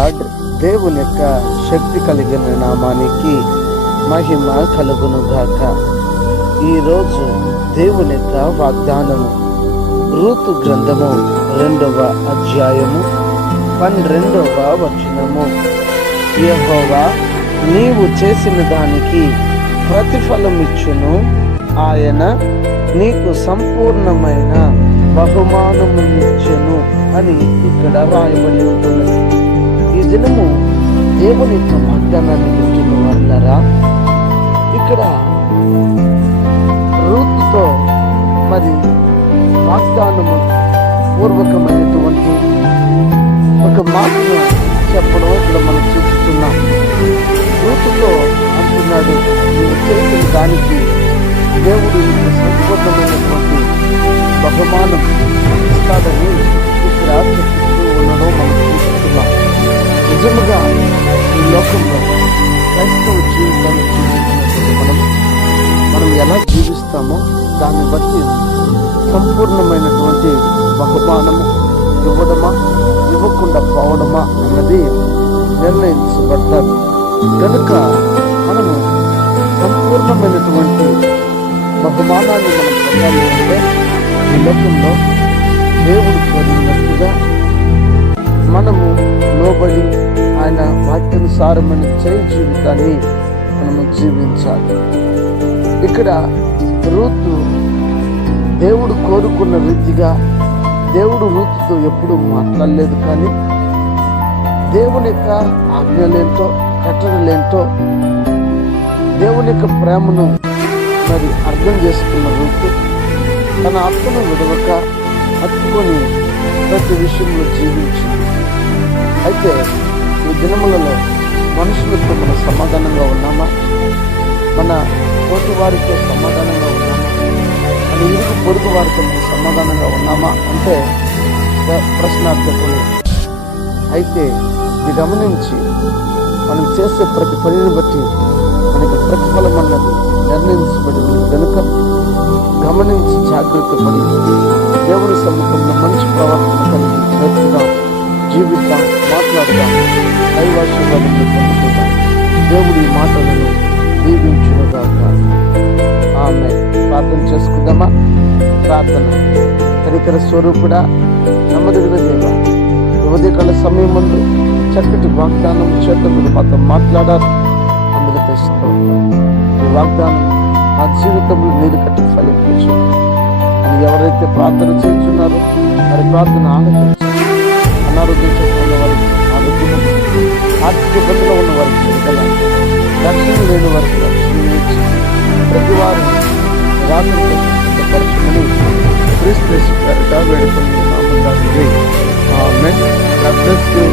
God. దేవుని యొక్క శక్తి కలిగిన నామానికి మహిమ కలుగును గాక. ఈరోజు దేవుని యొక్క వాగ్దానము రూతు గ్రంథము 2వ అధ్యాయము 12వ వచనము. యెహోవా నీవు చేసిన దానికి ప్రతిఫలమిచ్చును, ఆయన నీకు సంపూర్ణమైన బహుమానమునిచ్చెను అని ఇక్కడ రాయబడి ఉంటుంది. ఈ దినము దేవుని యొక్క వాగ్దానాన్ని వింటున్న వారులారా, ఇక్కడ రూతుతో మరి వాగ్దానము పూర్వకమైనటువంటి ఒక మాటను చెప్పడం ఇక్కడ మనం చూస్తున్నాం. రూతుతో అంటున్నాడు, నువ్వు చేసిన దానికి దేవుడు నీకు సంపూర్ణమైనటువంటి బహుమానం ఇస్తాడని ఇక్కడ చెప్తూ ఉండడం మనం చూస్తున్నాం. నిజముగా ఈ లోకంలో క్రైస్తవ జీవితాన్ని జీవిస్తున్నటువంటి మనం ఎలా జీవిస్తామో దాన్ని బట్టి సంపూర్ణమైనటువంటి బహుమానము ఇవ్వడమా ఇవ్వకుండా పోవడమా అన్నది నిర్ణయించబడతారు. కనుక మనము సంపూర్ణమైనటువంటి బహుమానాన్ని మనం పొందాలి అంటే ఈ లోకంలో దేవుడు కోరినట్టుగా మనము లోబడి ఆయన వాక్యానుసారమైన జయ జీవితాన్ని మనము జీవించాలి. ఇక్కడ రూతు దేవుడు కోరుకున్న రీతిగా దేవుడు రూతుతో ఎప్పుడు మాట్లాడలేదు, కానీ దేవుని యొక్క ఆజ్ఞలేంటో కట్టడలేంటో దేవుని యొక్క ప్రేమను మరి అర్థం చేసుకున్న రూతు తన అత్తను విడవక హత్తుకొని ప్రతి విషయంలో జీవించింది. అయితే ఈ దినములలో మనుషులతో మనం సమాధానంగా ఉన్నామా? మన తోటి వారితో సమాధానంగా ఉన్నామా? మన ఇరుగు పొరుగు వారితో మనం సమాధానంగా ఉన్నామా అంటే ప్రశ్నార్థకులు. అయితే ఇది గమనించి మనం చేసే ప్రతి పనిని బట్టి మనకి ప్రతిఫలం అన్నది నిర్ణయించబడింది కనుక గమనించి జాగ్రత్త పడి దేవుని సముఖంలో మంచి ప్రవర్తన కలిగి బ్రతుకుదాం, జీవిద్దాం, మాట్లాడదాం, దైవాశీర్వాదం పొందుకుందాం. దేవుడి ఈ మాటలను దీవించునుగాక. ఆమె ప్రార్థన చేసుకుందామా? ప్రార్థన. కనికర స్వరూపుడా, నమ్మదగిన దేవా, ఉదయకాల సమయం ముందు చక్కటి వాగ్దానం చేత మీరు మాతో మాట్లాడారు. అందులో తెస్తూ ఈ వాగ్దానం నా జీవితంలో నీరు కట్టి ఫలించు అని ఎవరైతే ప్రార్థన చేస్తున్నారో వారి ప్రార్థన ఆలోచించి, అనారోగ్యంతో ఉన్న వారికి ఆరోగ్యం, ఆర్థిక ఇబ్బందులో ఉన్న వారికి విడుదల, రక్షణ లేని వారికి రక్షణ ఇచ్చి ప్రతి వారు రాత్రి సిద్ధపరచమని క్రీస్తు పేరిట వేడుకొని నామమున ఆమేన్. God bless you.